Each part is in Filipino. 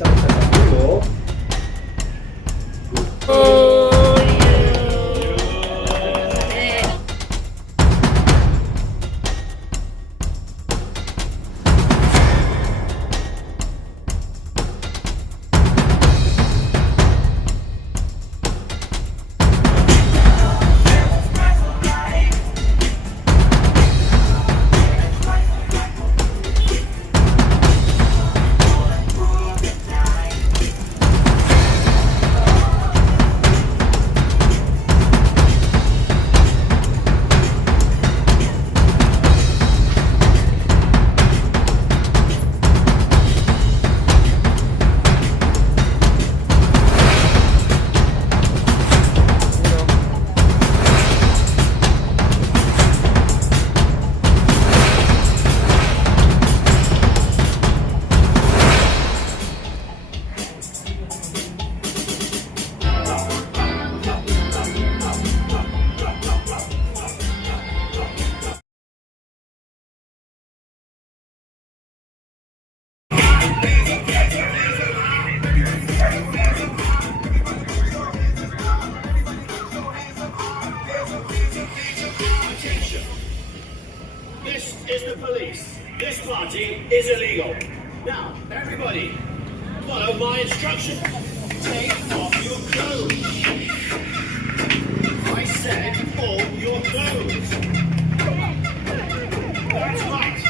Isang sa ulo. This is the police. This party is illegal. Now, everybody, follow my instruction. Take off your clothes. I said all your clothes. That's right.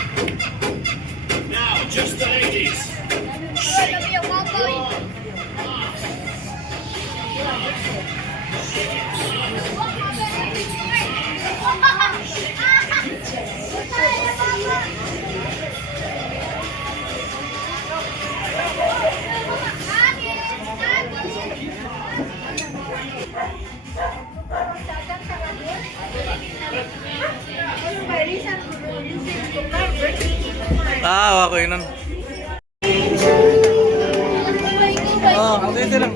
Now, just the ladies. Shake your ass. Ah, ako yun nun. Oh, okay lang.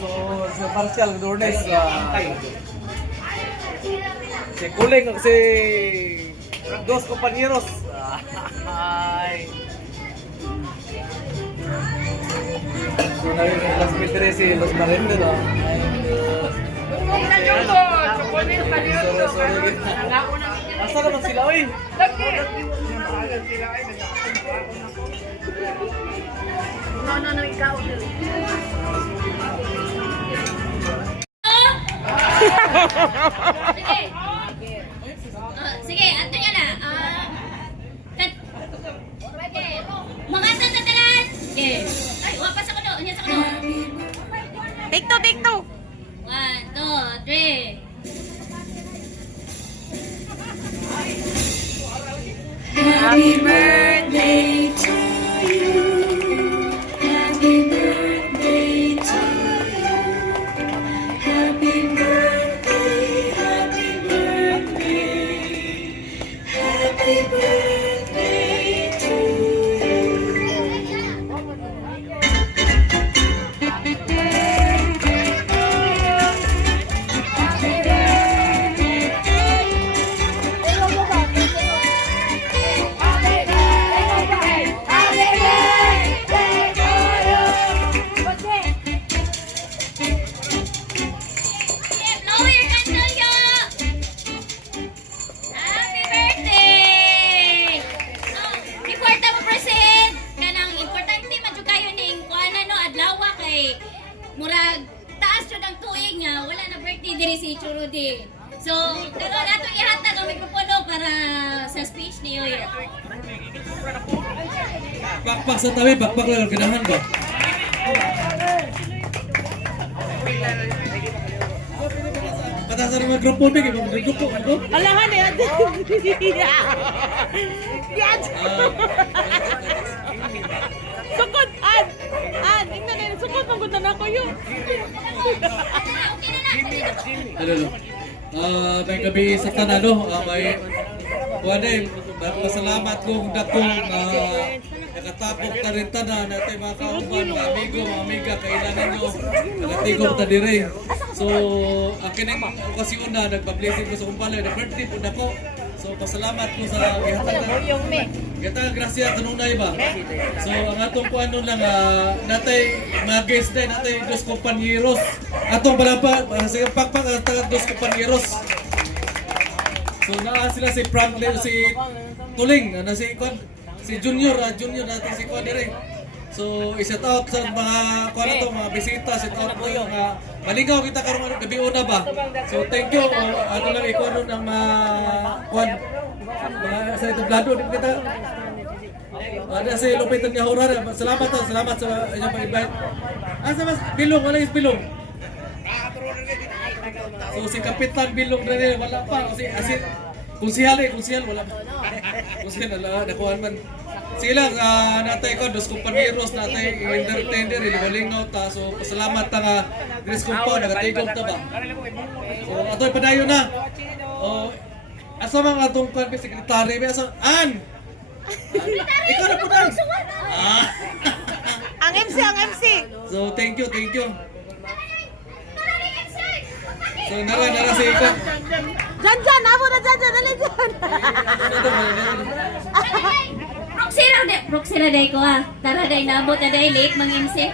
So, sa partial Dornes, si Kuling at si dos compañeros. Ay. So, las Mitres y los Marentes, no? Ay, Dios. Asa naman sila, oy? No, ikaw. Sige, ato niya na. Mga tatatalan. Ay, wapas ako doon. Yan sa ako doon. Take two. 1, 2, 3. Happy birthday to you. Happy birthday to you. Happy birthday, happy birthday. Happy birthday to Blow your candle, yo! Happy birthday! So, before ta mo present, kanang importante man jud kayo ning kuana no adlaw kay murag taas jud ang tuig nga wala na birthday diri si Churudi. So, pero nato ihatag ang mikropono para sa speech ni Yoy. Bakpak sa tabi, bakpak lang. Ganahan ba? Patasan ng mikrofon, Big. Grupo, ano? Alahan eh. Yan. Sukot, An. Tingnan na, sukot, magundan ako yun. Ano, may gabi sa Tanado, may kuha na Salamat kong dakong nakatapok ta rin tanan natin mga kauban, mga amigo, mga amiga, kailangan nyo nakatigom ta dire. So, ang kining okasyon na nagpa-blessing ko sa kumpanya, na-birthday po na ko. So, pasalamat ko sa gihatag grasya kanunay ba. So, ang atong kuan nun lang, natay mga guest din, natay dos kompanyeros. Atong palapa, sa pakpak, dos kompanyeros. So naa sila si Franklin, si Tuling, si Junior natin si Kwan dire. So i-shout out sa mga kuan to, mga bisita, shout out ko yung maligaw kita karong gabi una ba. So thank you. Ano lang ikuan nun ang mga kuan mga sa ito blado din kita. Ada si Lupitan niya Hurara. Salamat sa inyong pag-invite. Asa mas Bilong, wala is Bilong. So si Kapitan Bilong na rin, wala pa. Kasi konsihal wala pa. Konsihal, nakuhaan man. Sila, natay ko, dos kumpaneros, natay entertainer, iliwalingaw ta. So pasalamat ta nga, Gris Kumpa, nagatigom ta ba. So ato'y padayo na. Asa mga atong sekretary, asa, An! Ikaw na po na! Ang MC. So thank you. So nara si Ika. Dyan, abo na dyan, dali dyan. Proxy na day ko Tara day nabot na day late mang MC.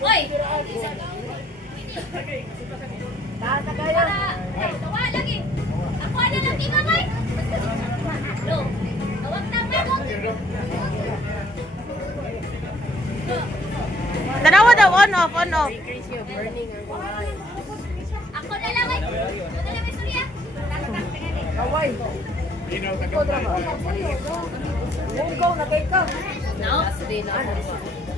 Hoy. Tawa lagi. Ako na lang di ba kay? Lo. Tawag na mo. Tanawa daw, on off. Ako na lang ay. Ako na lang may surya.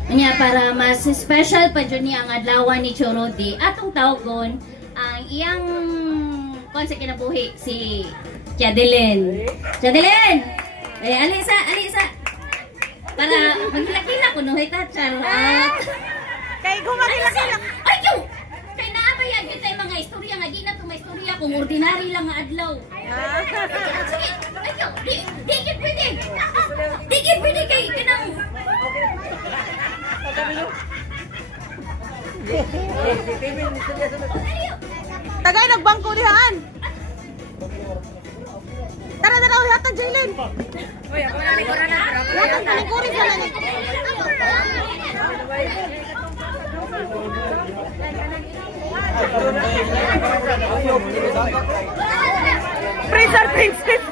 Nya para mas special pa jud ni ang adlaw ni Chorodi atong tawgon ang iyang kon sa kinabuhi si Jadeline. Alisa. Para magkilakila ko no hita charot. Kay gumakilakila. Ay yo. Kay naabayan gyud tay mga istorya nga di na to may istorya kung ordinary lang nga adlaw. Sige. Ay yo. Di gid pwede kay kanang Tagay nagbangko dihaan. Tara, hatag Jaylin. Hatag talikurin sa lang. Princess.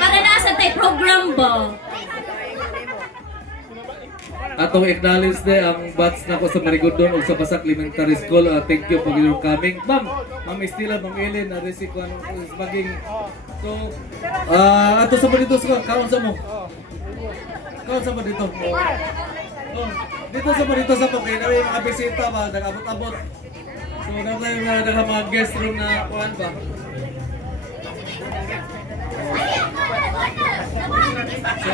para nasa tay program ba? Atong acknowledge na ang batch na ko sa Marigondon o sa Pasak Elementary School. Thank you for your coming. Ma'am Estela, Ma'am Ellen, Arisi ko anong baging. So, ato sa dito sa kaon sa mo. Kaon sa mo dito. Dito sa mo dito sa mo. Kaya may mga bisita ba, nag-abot-abot. So, tayo na mga guest room na kuhan ba. So,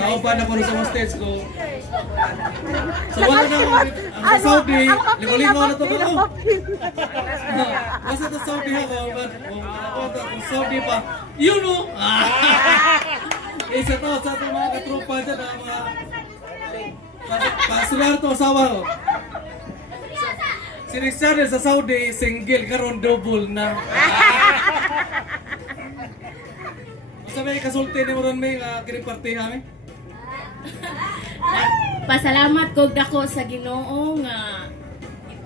kaupan ako sa mga stage ko. So, wala na ang sa Saudi, lingaw na ito ba? Basta sa Saudi ako, kung Saudi pa, yun o! Isa to, sa itong mga katropa dyan, mga pasular to asawa ko. Si Richard sa Saudi, single, karon double na. Basta may kasulti ni mo ron may kiniparti kami? Pasalamat ko dako sa Ginoo nga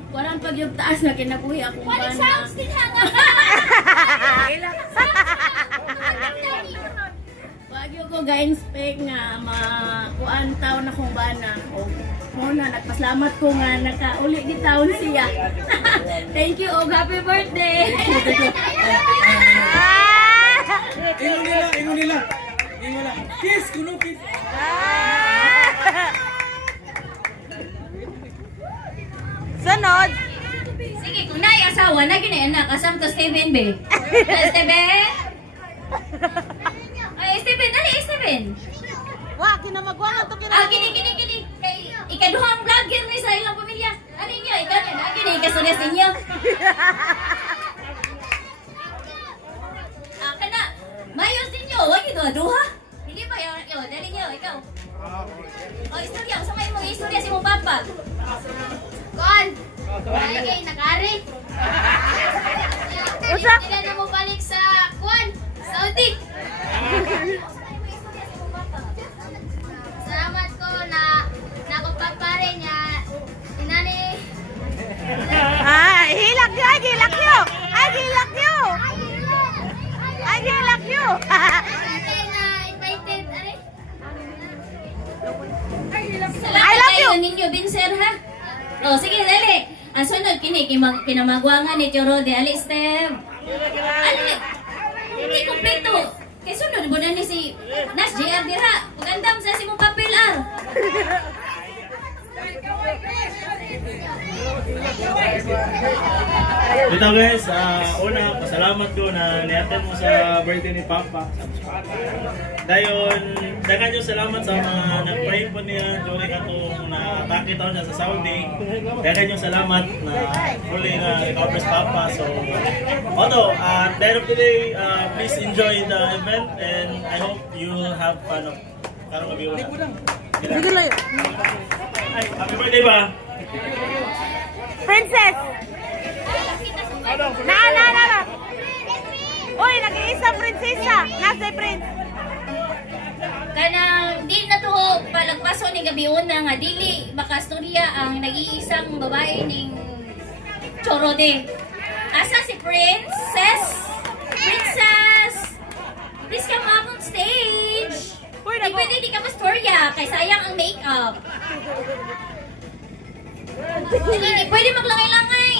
warang pag yung taas na kinabuhi akong bana. What sounds din hanga? Wagyo ko ga-inspect nga makuan taon akong bana. O muna nagpasalamat ko nga nakauli di taon siya. Thank you og happy birthday. Ingon nila. Kiss, kuno kiss. Sunod. Sige, kung naay asawa na gini anak asam to Steven be. Steven. Ay Steven, dali Steven. Wa, kinamagwangan to Gini. Kay ikaduhang vlogger ni sa ilang pamilya. Ano niyo? Ikaw na gini kasunes ninyo. Duha? Hindi ba yun? Yo, dali nyo, ikaw. O, istorya. Sa may mga istorya si mong papa. Kon! Ay, kay nakari. Usa? Hindi na mo balik sa Kwan, Saudi. Salamat ko na nakapapare niya. Inani. Ah, hilak nyo! Ay, hilak nyo! Ay, hilak nyo! Ay, hilak nyo! Ate na invited. Are? Salamat I love kayo you. ninyo, Binser, ha? O, sige, dali. Ang sunod, kinamagwangan ni Tio Rode. Ali, Steph. Ali, hindi kompleto. Kaya sunod mo na ni si Nas JR Dira. Pagandam sa si mong papel, ah. Ito guys, una, pasalamat ko na niatin mo sa birthday ni Papa. Dayon, dagan yung salamat sa mga nag-pray po niya during atong na-atake taon niya sa Saudi. Dagan yung salamat na fully recover si Papa. So, although, at the end of the day, please enjoy the event and I hope you will have fun of karong gabi una. Sige lang yun. Ay, happy birthday ba? Princess! Na! Uy, nag-iisang prinsesa! Nasa prince! Kanang di na to palagpaso ni gabi una nga dili makastorya ang nag-iisang babae ning Chorode. Asa si Princess? Princess! Please come up on stage! Uy, Di pwede di ka mastorya kay sayang ang makeup. Di pwede maglangay-langay.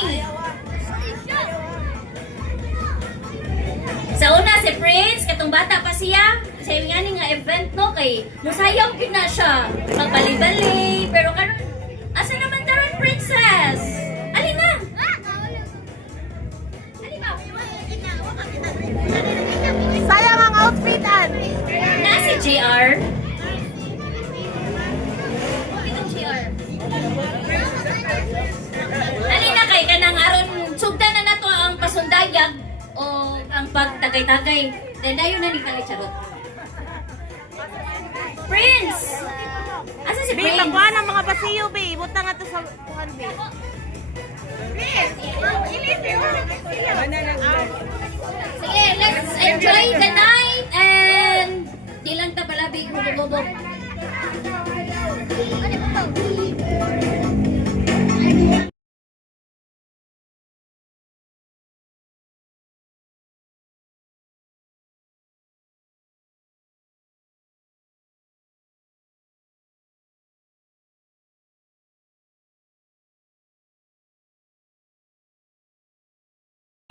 Sa una si Prince, katong bata pa siya, sa nga ni nga event no kay musayaw gyud na siya. Magbali-bali, pero karon asa naman taron Princess? Ali na. Ali ba? Sayang ang outfitan! Na si JR. Itong JR. Ali na kay kanang aron sugdan na nato ang pasundayag o ang pagtagay-tagay. Then dayon na ni Kalicharot. Prince! Asa si Be, Prince? pagkuhan ang mga pasiyo, be. Buta nga to sa kuhan, be. Sige, let's enjoy the night and di lang ta palabig hubog-hubog.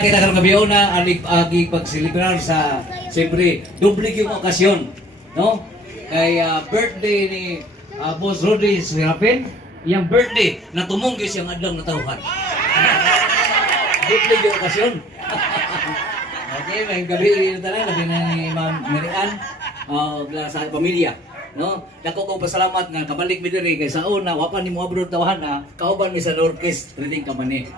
Kita karong gabi una agi pagsilibrar sa siyempre doble yung okasyon, no? Kay birthday ni Boss Rodi Serapin, iyang birthday natumong gyud siyang adlaw na tawhan. Doble yung okasyon. Okay, may gabi rin tanan labi na ni Ma'am Marian sa pamilya. No, dako ko pasalamat nga kabalik mi diri kay sa una wa pa nimo abroad tawhan na kauban mi sa Norquest Reading Company.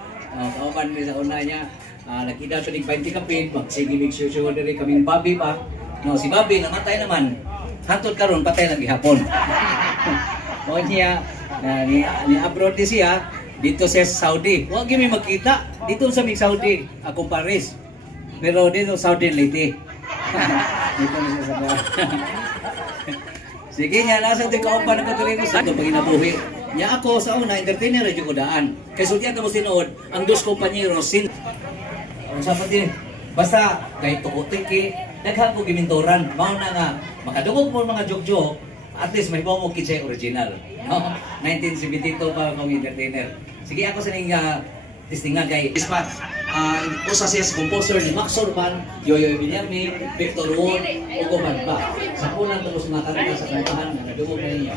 Kauban mi sa una niya. Nakita siya ng 20 kapit, magsige make sure diri kaming Bobby pa. No, si Bobby namatay naman. Hantod karon patay na gihapon. Mo niya ni abroad di siya dito sa Saudi. Wa gyud mi makita dito sa mig Saudi, akong Paris. Pero dito Saudi Leyte. Dito na siya sa sige niya, nasa din kaupan na katuloy mo sa ito pag inabuhi. Niya ako sa una, entertainer radyo ko daan. Kaya sultihan na mo sinood, ang dos kompanyeros, ang sapat din, basta kahit tukutiki, naghan ko giminturan. Mao na nga, makadungog mo mga joke-joke, at least may mo kitsa original. No? 1972 pa akong entertainer. Sige ako sa ning testingan kay Ispat. Usa siya sa composer ni Max Orban, Yoyoy Villarmi, Victor Won, o Kuban pa. Sa unang tapos mga kanta sa kantahan, nadungog na niya.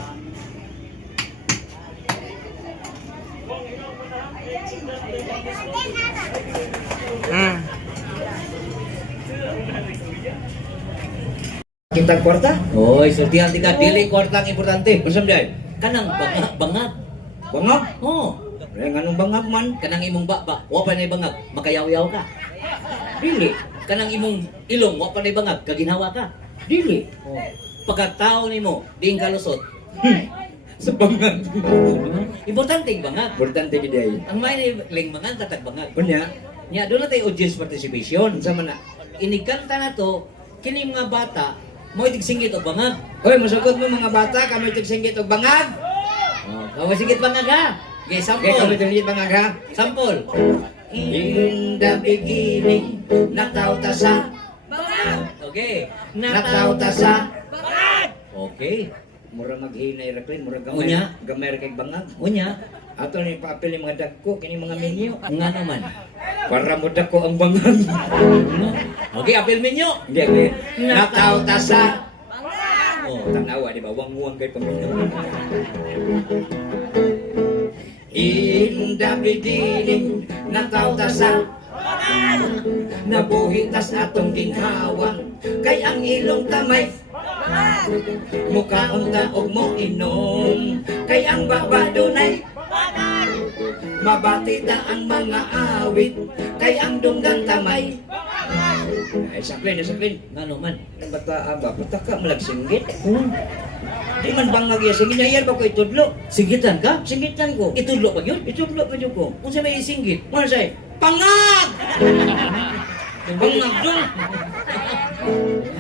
Kita kwarta? Oy, sultihan di ka, dili kwartang importante. Masam day, kanang bangag. Bangag? Oh, Pre, anong bangag man? kanang imong baba, wa pa na bangag, makayaw-yaw ka. Dili, kanang imong ilong, wa pa na bangag, kaginhawa ka. Dili. Oh. Pagkatao nimo, di ka lusot. Sa bangag. Importante ang bangag. Importante gid ay. Ang may lingmangan tatag bangag. Kunya, Nya doon na tayo audience participation. unsa man na? Inikanta na to, kini mga bata, mo tigsingit og bangag. Oy, masugod mo mga bata, kami tigsinggit og bangag. Oh, kawa singit bangag ha. Okay, Okay, sample. kami tigsinggit bangag ha. Sample. In the beginning, nataw ta sa Okay. nataw ta sa Okay. mura maghinay ra kay mura Unya? gamay ra kay bangag. Unya, Ato ni paapil yung mga dagko kini mga menu nga naman. para mo dako ang bangag. Okay, apil minyo. Hindi okay. Nataw ta sa Oh. tanawa di ba wang kay pamilya. In the beginning, nataw ta sa nabuhitas atong ginhawa kay ang ilong tamay mukhaon ta og mo inom kay ang baba dunay mabati ta ang mga awit kay ang dunggan tamay ay saklin Nga naman. ang bata ba puta ka malagsinggit di man bangag ya singgit ayan ba ko itudlo Singgitan ka? singgitan ko Itudlo pa yun? itudlo pa jud ko Unsa may isinggit? ano say pangag pangag dun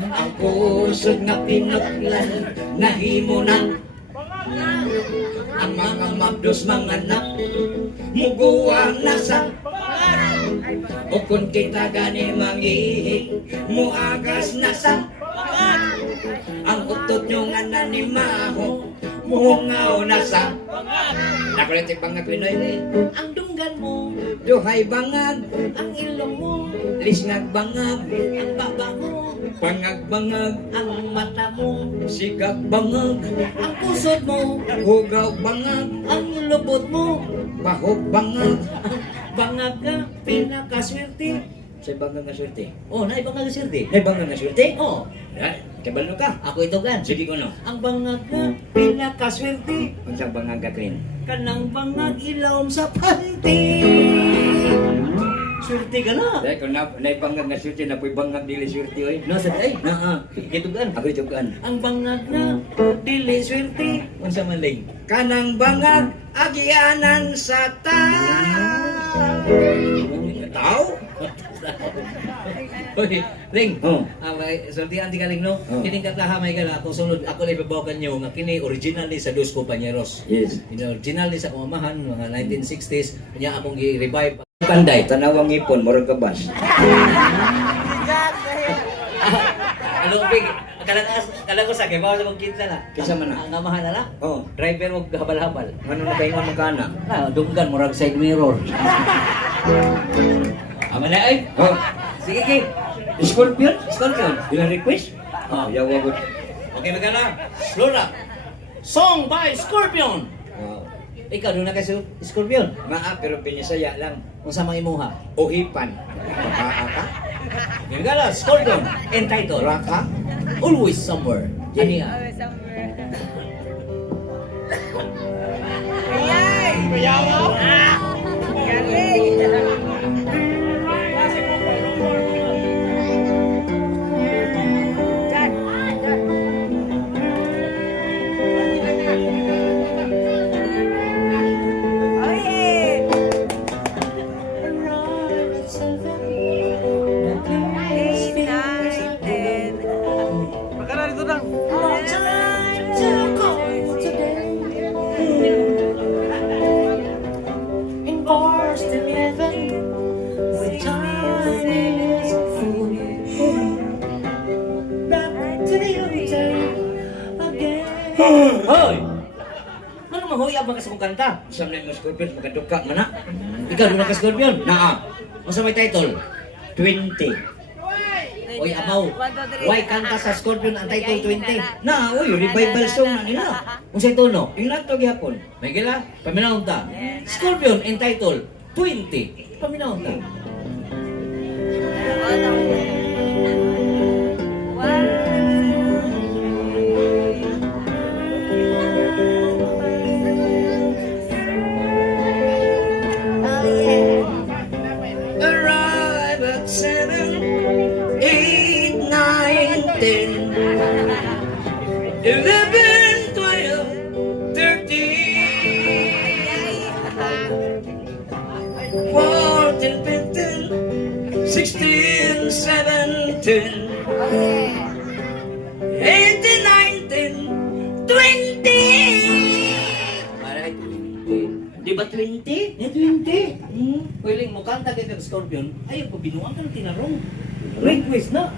ang kusog nga pinuklan nahimo na ang mga mabdos mga anak muguwa na sa o kung kita gani mangihi muagas na sa ang utot nyo nga nanimaho muhungaw na sa nakulit yung bangag Pinoy ang dunggan mo duhay bangag ang ilong mo lisngag bangag ang baba mo bangag bangag ang mata mo sigag bangag ang pusod mo hugaw bangag ang lubot mo bahog bangag bangag ka pinakaswerte sa bangag nga swerte Oh, naibang nga sirte. ay bangag nga swerte Oh, kabalo ka ako ito kan. sige ko no Ang bangag na pinakaswerte, ang sa bangag ka clean kanang bangag ilawom sa panty. Swerte ka na. dahil kung naibangag nga swerte na po'y bangag dili swerte oy Nasa ay, naa, gitugan. ako itugan Ang bangag na dili swerte, unsa man ling. kanang bangag agianan sa tao Hoy, Ring. Oh. May swerte anti kaling no. Oh. Kining kataha may gala ako sunod ako lay babawakan nyo nga kini original ni sa Dos Compañeros. yes Original ni sa kumamahan mga 1960s, kanya akong gi-revive. Kanday. tanawang ipon murag kabas Ano big? Kala ko sa kay bawas akong kinsa na. Kinsa man na? Ang amahan na. oh Driver mo habal-habal. ano na kayo nga magkana Na dunggan murag side mirror. Ama na ay. oh Sige kay. Scorpion Scorpion. ilang request Oh. yawa ko Okay magana. Flora. Song by Scorpion. oh Ikaw doon na kay Scorpion. maa pero pinisaya lang Unsa mang imuha? uhipan ka Magana Scorpion entitled raka Always Somewhere. Ani nga? Hoy! Ano mahuyab mga sa mong kanta? Sa mga Scorpion magaduka man na Ikaw doon na kay Scorpion. naa Unsa may title? 20 Oy, amaw. Why kanta sa Scorpion ang title 20? na uy revival song na nila Unsay tono? inglat to gihapon May gila, paminahon ta. Scorpion entitled 20. Paminahon ta. arrive at 7 8 9 10 11, 12, 13, 14, 15, 16, 17, 18, 19, 20. Alright, 20. Di ba 20? Eh, 20. Pwedeng mo kanta kay kag Scorpion, ayaw pa binuang ka ng tinarong. Request na.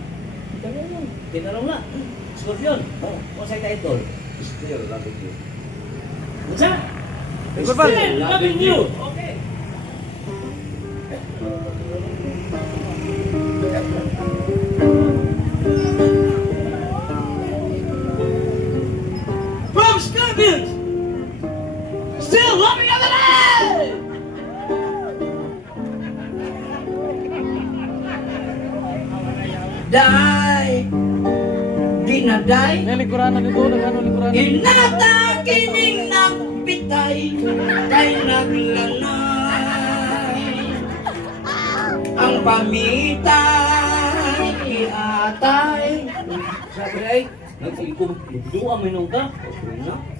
Tinarong na. Scorpion, kung sa'yo title? Still loving you. Unsa? Still loving you. Okay. From Scorpions, still loving you alive. Die. Di na die. Lingkuranan ito, lingkuranan. Inatakining nagpitay kay naglanay ang pamitay atay. Sabi ay, nagsilikong, duwa may nung ka.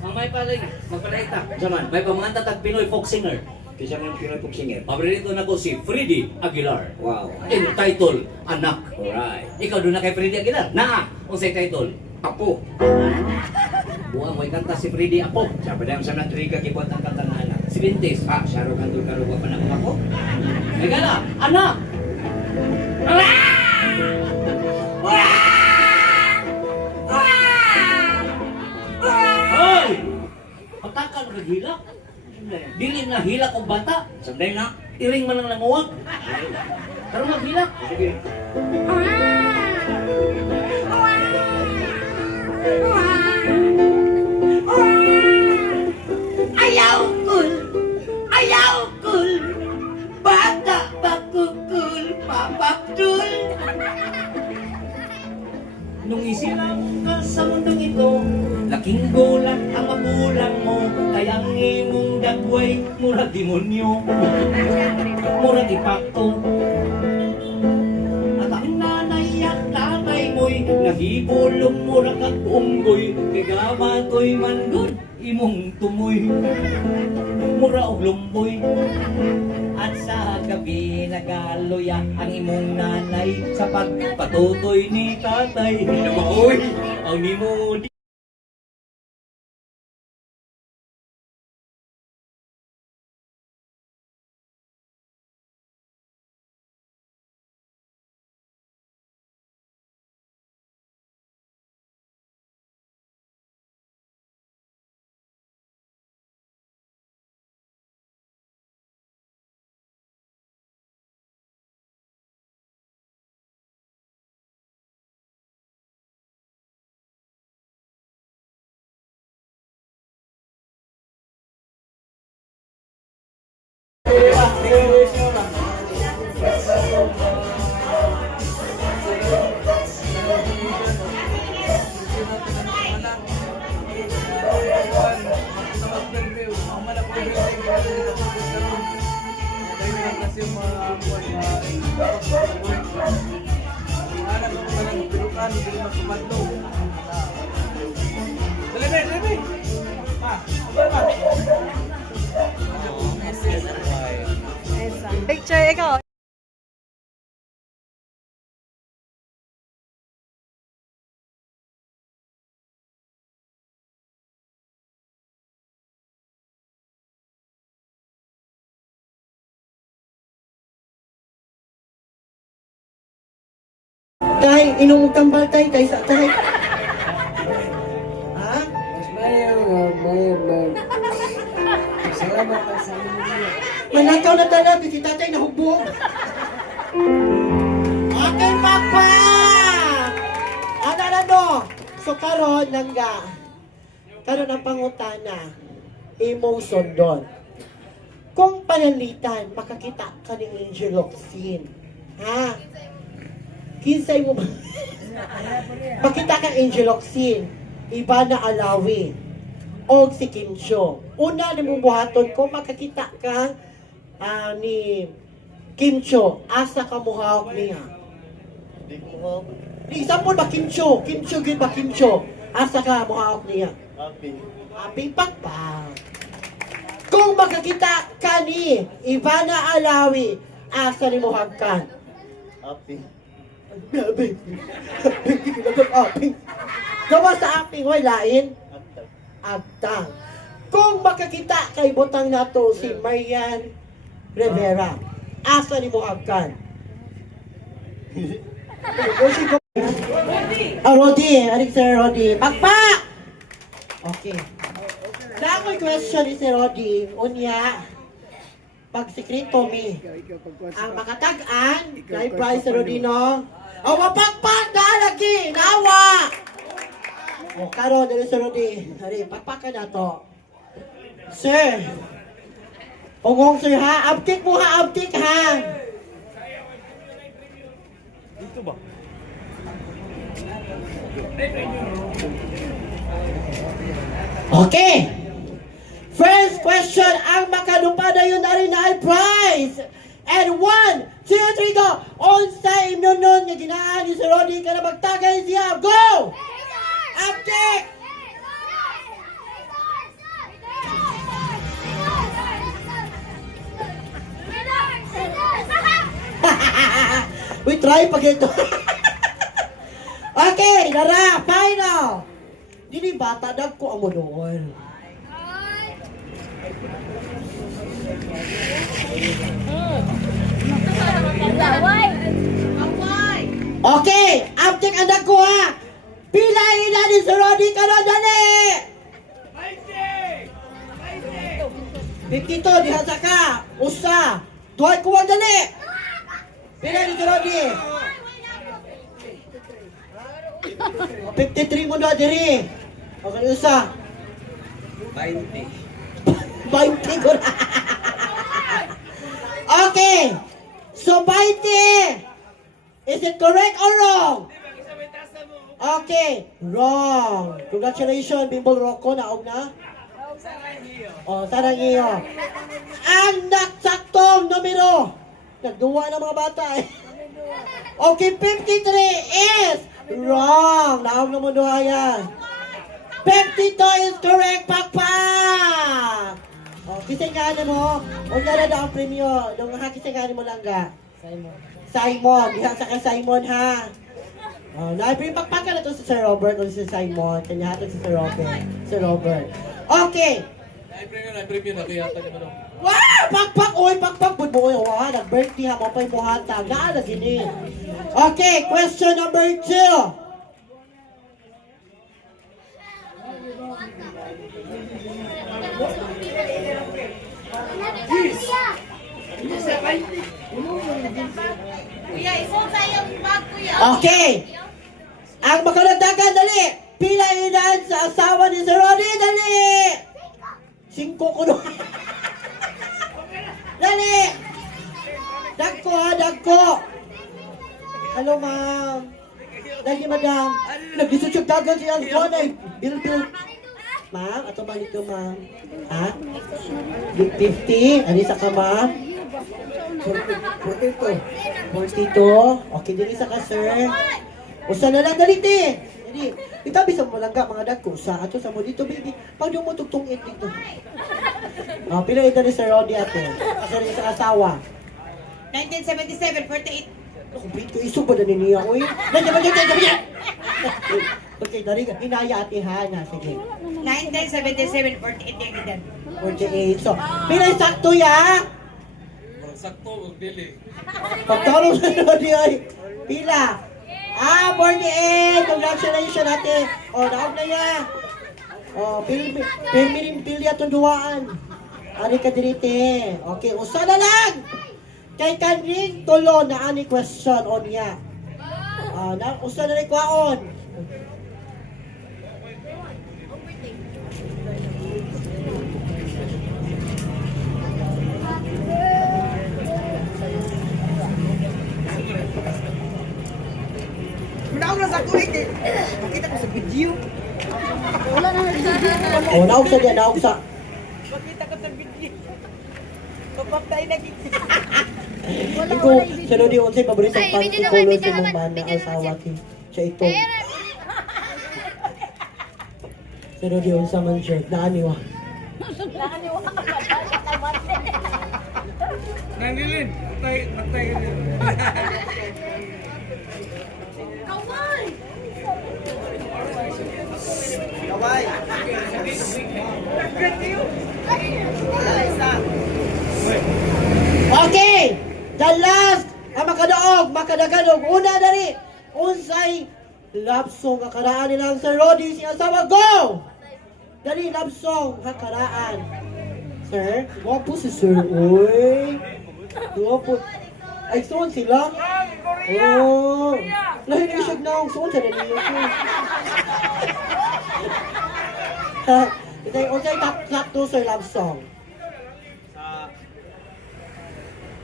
Ang may palay, magpalaita. Saman, may pamanganta tag Pinoy folk singer. Kisa man Pinoy pong singer. Paborito na ko si Freddy Aguilar. Wow. Entitled, Anak. Alright. Ikaw doon na kay Freddy Aguilar. Naa, kung sa'yo title, Apo. buang mo ikanta si Freddy Apo. Sa padang sa natriga kibot ang kanta na anak. Si Vintes. Ah, saro kanto karuwa pa na ako. May gala, anak! Hoy! Patakan mo naghilak. Dili na hilak o bata. Sabday na. Iring man lang languwag. Pero maghilak. Sige. Ayaw kul, bata pakukul, papaktul. Nung isilang ka sa mundong ito, laking gulat ang magulang mo, kaya ang imong dagway, murag demonyo, murag ipakto. At ang nanay at tatay mo'y nahibulong murag kag unggoy, kay gamatoy man dun, imong tumoy, mura og lumboy. At sa gabi nagaluya ang imong nanay sa pagpatutoy ni tatay. Namaoy, ang nimo di. Picture ikaw. Tay, inom tambal tay, kaysa tay. Ha? Salamat sa inyo. Manakaw na talaga, si tatay nahubog. Okay, papa! Ano na no? So karon langga. Karon ang pangutana. Emotion doon. Kung panalitan, makakita ka ng angeloxin. Ha? Kinsay mo ba? Makita ka angeloxin. Iba na alawi. O si Kim Cho. Una na buhaton ko, makakita ka ni Kim Cho. Asa ka muhawak niya? Example ba, kimcho? Kimcho, gid ba, kimcho? Asa ka, muhaok niya? Happy. Aping pakpak. Kung makakita ka ni Ivana Alawi, asa ni muhagkan? Happy. Aping. Aping. Gawa sa aping, way lain? Agtang. Kung makakita kay butang nato si Marian Rivera, asa ni muhagkan? Rodi, adik Sir Rodi. Pakpak! Okay. Dakoy question ni Sir Rodi, unya, pagsikreto mi, ang makatag-an, kay Bryce Rodino, o mapakpak na lagi, nawa! O, karon dali Sir Rodi, hari, pakpak ka na to. Sir, ungong sir ha, uptick mo ha, uptick ha. Dito ba? Okay. First question, ang makadumpada yun na rin na prize. And 1, 2, 3, go! Onsay imnunon nga ginaan ni Sir Rodi ka na magtagay siya. Go! Uptick! We try pag ito. Okay, dara, final. Dili bata dag ko amo doon. Okay, uptick ang dag ko ha. Pila ina ni Sir Rodi karon dali. 52 diha sa ka. Usa. Duhay ko ang dali. Pila ni Sir Rodi? 53 mo na diri. Okay, usa. 20 ko na. Okay. So, 20. Is it correct or wrong? Okay. Wrong. Congratulations, Bimbol Rocco. Naog na? Oh, sarang iyo. Ang naksaktong numero. Nagduwa ng mga bata eh. Okay, 53 is wrong. Naog na mo doha yan. 52 is correct, pakpak! O, kisingani mo. O, nara na ang premyo. Nung kisingani mo lang ga. Simon. Diha sa kay Simon, ha? O, pakpak ka na to si Sir Robert o si Simon. Kanya hatag si Sir Robert. Sir Robert. Okay. Na-preview na kaya tayo naman. Wow! Pakpak! Uy, pakpak! Bud mo, uy, nag-birthday ha mo pa yung muhatag. Naalagin eh. Okay, question number 2. Kuya, isuot sa iyong bag, kuya. Okay. Ang makalagdagan, dali. Pila edad sa asawa ni Sir Rodi, dali. 5 ko no. Dali. Dagko ha, dagko. Hello, ma'am. Dali, madam. Nagdisutsog dagan siya ang kuwan ay. Bil. Ma'am, ato ba nito, ma'am? Ha? 50? Ano sa ka, ma'am? 42. Okay, dili sa ka, sir. Usa na lang daliti. Dili. Itabi sa mo lang ka, mga dagko. Sa ato sa mo dito, baby. Pag yung mo tugtong dito. Oh, pila ito ni Sir Rodi ate. Kasi rin sa asawa. 1977, 48. Kumplit ko iso ba na niya? Uy, nandiyan. Okay, dari ka. Inaya ate ha na. Sige. 1977, 48 yung edad. 48. So, pila sakto ya? Sakto, dili. Pagtarong sa Rodi ay. Pila? 48. Congratulations ate. O, naog na ya. O, pili atong duwaan. Ari ka dirite. Okay, usa na lang. Kay kaning tulo na ani question on niya. Na usa na rin kwaon. Muna na sa kulit eh. Makita ko sa video. O, naog sa diya, naog sa. Makita ko sa video. Kapaptay na gig. Ikaw, siya di unsay paborito ang panty color sa mong banda asawa ti. sa ito. Pero di unsa man siya. Naaniwa. Nandilin, patay. Okay! The last ang makadaog. Una dali. Unsay love song nga karaan nila Sir Rodi si asawa. Go! Dali, love song nga karaan. Sir, wapo si Sir. Uy. Wapo. Ay, soon sila. Oh. Lahin isog na akong soon sa dali. Unsay top 2 Sir love song?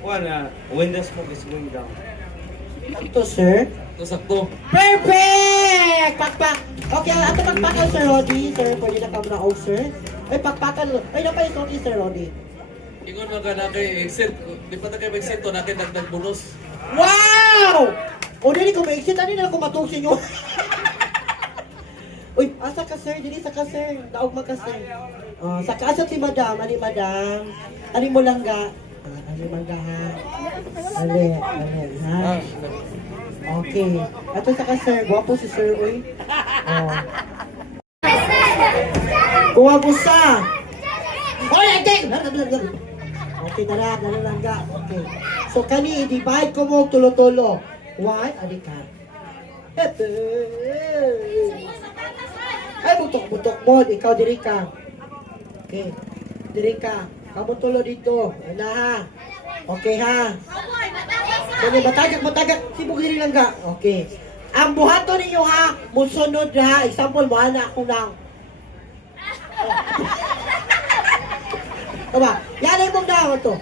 When the smoke is going down. Ito, sir. Ito sakto. Perfect! Pakpak! Okay, ato pakpakan, Sir Rodi. Sir, pwede na kamo na og, sir. Ay, pakpakan. Ay, napay ito ni Sir Rodi. Ingon mga na kay exit. Di pa ta kay exit to na kay dagdag bonus. Wow! O, dili ko ma-exit. Ano na kumatong sa inyo? Uy, asa ka, sir? Dili sa ka, sir. Daog mag ka, sir. Sa kaasat si madam. Ani, madam? Ani mo lang ga? Ani mangga, ha? Ali, ha? Okay. Ato sa ka, sir. Gwapo si sir, uy. Kuha ko sa. Hoy, ating! Okay, dala lang ga. Okay. So, kani, i-divide ko mo tulo-tulo. One, adi ka. Ay, butok-butok mo. Ikaw, diri ka. Okay. Diri ka. Kamu tulo dito. Ano ha? Okay ha? Kani, matagak. Sibog diri lang ga. Okay. Ang buhato ninyo ha, musunod ha. Example, mo na ako lang. Tama, yan ay mong daw ito.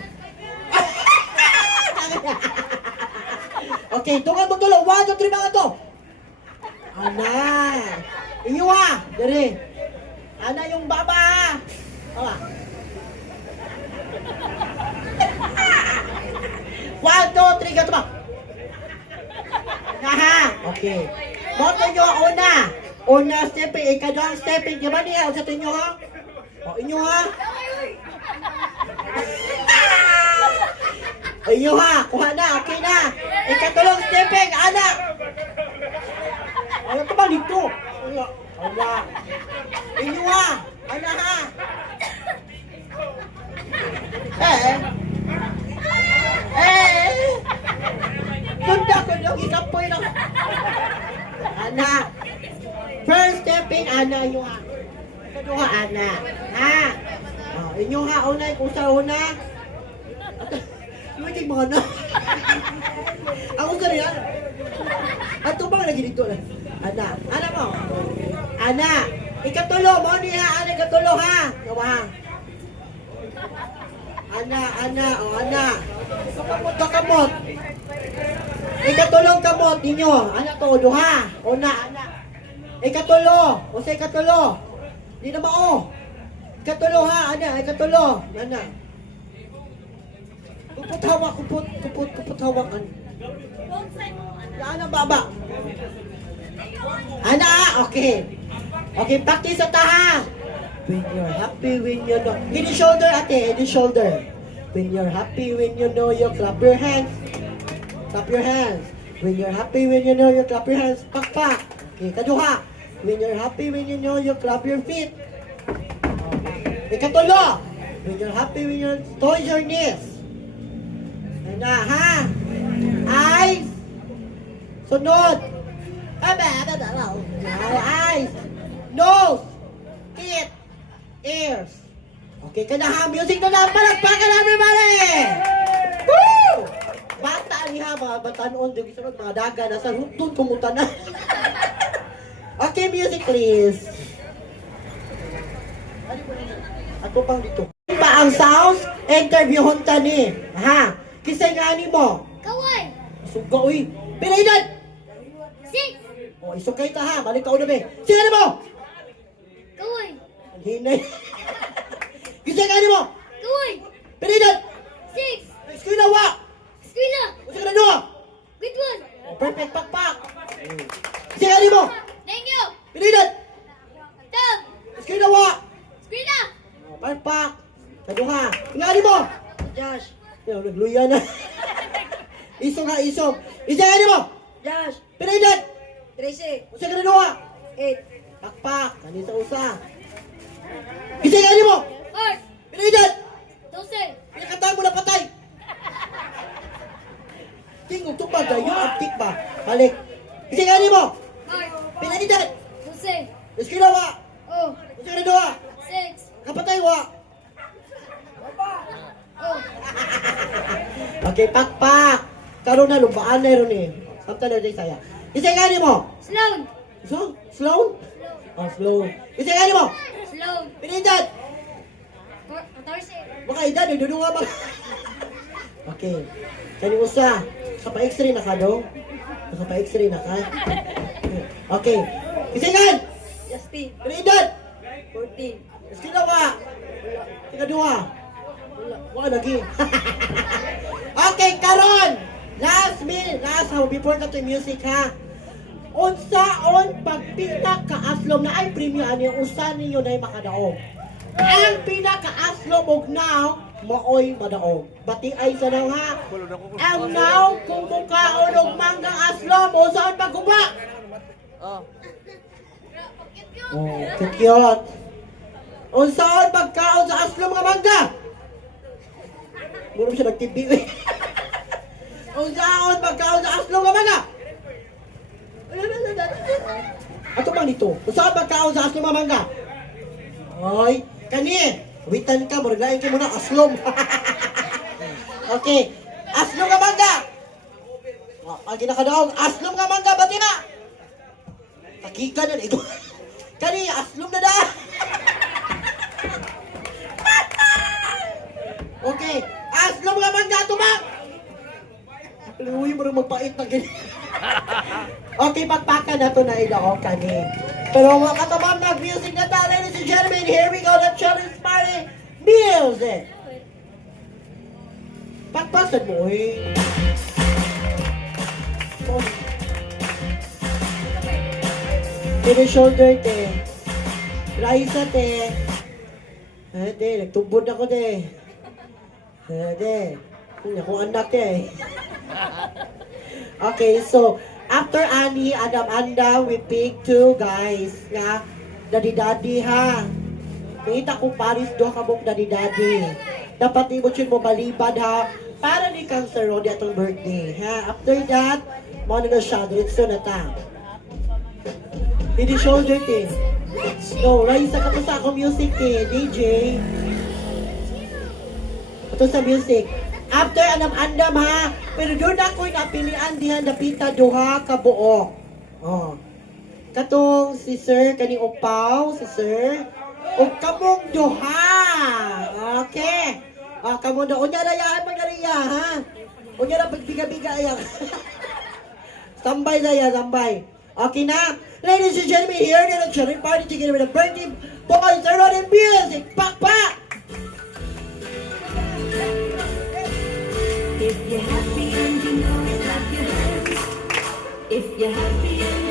Okay, tungan mong tulo. 1, 2, 3 mga to. Ana. Inyo ha. Dari. Ana yung baba ha. Tama. 1, 2, 3, gato ba? Haha. Okay. Moto nyo, una stepping, ikadang stepping. Diba niya? Sa inyo ha? O, inyo ha? Inyo ha? Kuha na, okay na. Ikatulong stepping, anak. Ano ka ba dito? Ala. Inyo ha? Ana ha? Kunda, ikapoy lang. Ana. First stepping, ana inyo ha. Kedua, ana. Ha? Inyo ha, una, kung sa una. Yung hindi mga na. Ako ka rin, ana. At bang lagi dito na. Ana. Ana mo. Ana. Ikatulo, mo niya, ana, ikatulo ha. Gawa ha. Ana. Ana. Kamot. Ikatulong kamot ninyo. Ana to, duha. Una, ana. Ikatulo. O sa ikatulo. Di na mao. Ikatulo ha, ana. Ikatulo. Ana. Kupot hawak. Ana, baba. Ana, okay. Okay, practice sa taha. When you're happy, when you know. In the shoulder, ate. In the shoulder. When you're happy, when you know, you clap your hands. Clap your hands. When you're happy, when you know, you clap your hands. Pakpak. Okay, kaduha. When you're happy, when you know, you clap your feet. Okay, katulo. When you're happy, when you toys your knees. Ana, ha? Eyes. Sunod. Eyes. Nose. Teeth. Ears. Okay, kada ha, music na lang, palagpakan namin mali! Woo! Bata niya, mga batanon, di bisa mga daga, nasa rutun, kumutan na. Okay, music please. Ako pang dito. Pa ang sounds, interview hunta ni. Ha? Kisay nga ni mo. Kaway! Suga, uy. Pinaydad! 6! O, isukay ta ha, balik ka una be. Sige na mo! Kaway! Hinay. Kisay nga ni mo! Kaway! Pinaydad! 6! Eskwila wa! Eskwela! Usa ka na doon! Grade 1! Perfect, pakpak! Isa ka mo! Thank you. Pinilit! Tug. Screen na wa! Screen na. Parpak! Kaduha! Ingani mo! Josh. Yan, nagluya na. Isog ha, isog. Isa ka mo! Josh. Pinilit! Tracy. Isa ka na duha! 8. Pakpak! Kanisa usa. Isa ka mo! Art. Pinilit! 12. Pinakatahan mo na patay! Tingog tupag na, yung uptick ba? Balik. Isa ka mo! Art. Pinilit! 12. Screen na wa! Oh. Isa ka na duha! 6. Kapatay wa! Oh. Okay, pakpak! Karoon na, lumbaan na rin eh. Samta na rin saya. Isa ka mo! Sloan. Slow? Slow? Oh, slow. Isa ka mo! Sloan. Pinindad! 14. Baka edad, nagdudunga ba? Okay. Kani usa. Naka-x-ray na ka, dong? Naka-x-ray na ka? Okay. Isingan! Justin. Pinindad! 14. Iskila ba? Ikaduha. Wala lagi. Okay, karon. Last before ka to yung music ha. Unsaon pagpita ka aslom na ay premium ani usa ninyo na makadaog. Ang pinaka-aslom og now maoy madaog. Bati ay sa daw ha. Ang now kung mukhaon og manggang aslom unsaon pagkuba? Oh, cute. Unsaon pagkaon sa aslom nga mangga? Muro siya nagtibi. Unsaon pagkaon sa aslom nga mangga? Ato bang dito? Unsaon pagkaon sa aslom nga mangga? Hoy, kani, witan ka, muragain ka muna, aslom. Okay, aslom nga mangga. Pag ginakadaog, aslom nga mangga, bati na. Takika na ito. Kani, aslom na da. Okay, aslom nga mangga, tumang. Uy, mo rin magpait na ganyan. Okay, pagpakan na ito na idaog kani. Pero mga katamam, nag-music na tayo, ladies and gentlemen. Here we go, the challenge party music. Pagpasan mo, eh. Pili shoulder, te. Raisa, te. Te, nagtubod ako, te. Te. Kung akong anak, te. Okay, so, after Annie, Adam, Anda, we pick 2 guys nga daddy-daddy ha. Kita ko Paris do kabok daddy-daddy. Dapat imot yun mo balibad ha. Para ni Cancer Rodi atong birthday ha. After that, mo na siya. Diretso na ta. Hindi shoulder te. No, Raisa ka to sa akong music te. DJ. Ito sa music. After andam-andam ha, pero doon ako'y napilian dihan dapita duha ka buok. Oh. Katong si Sir kaning upaw, si Sir. O kamong duha. Okay. Ah, kamong duha. Unya na yan, magariya ha. Unya na pagbiga-biga yan. Sambay na yan, sambay. Okay na. Ladies and gentlemen, here in the children party together with the birthday boys. Turn on the music. Pak, pak. If you're happy and you know it, clap your hands. If you're happy and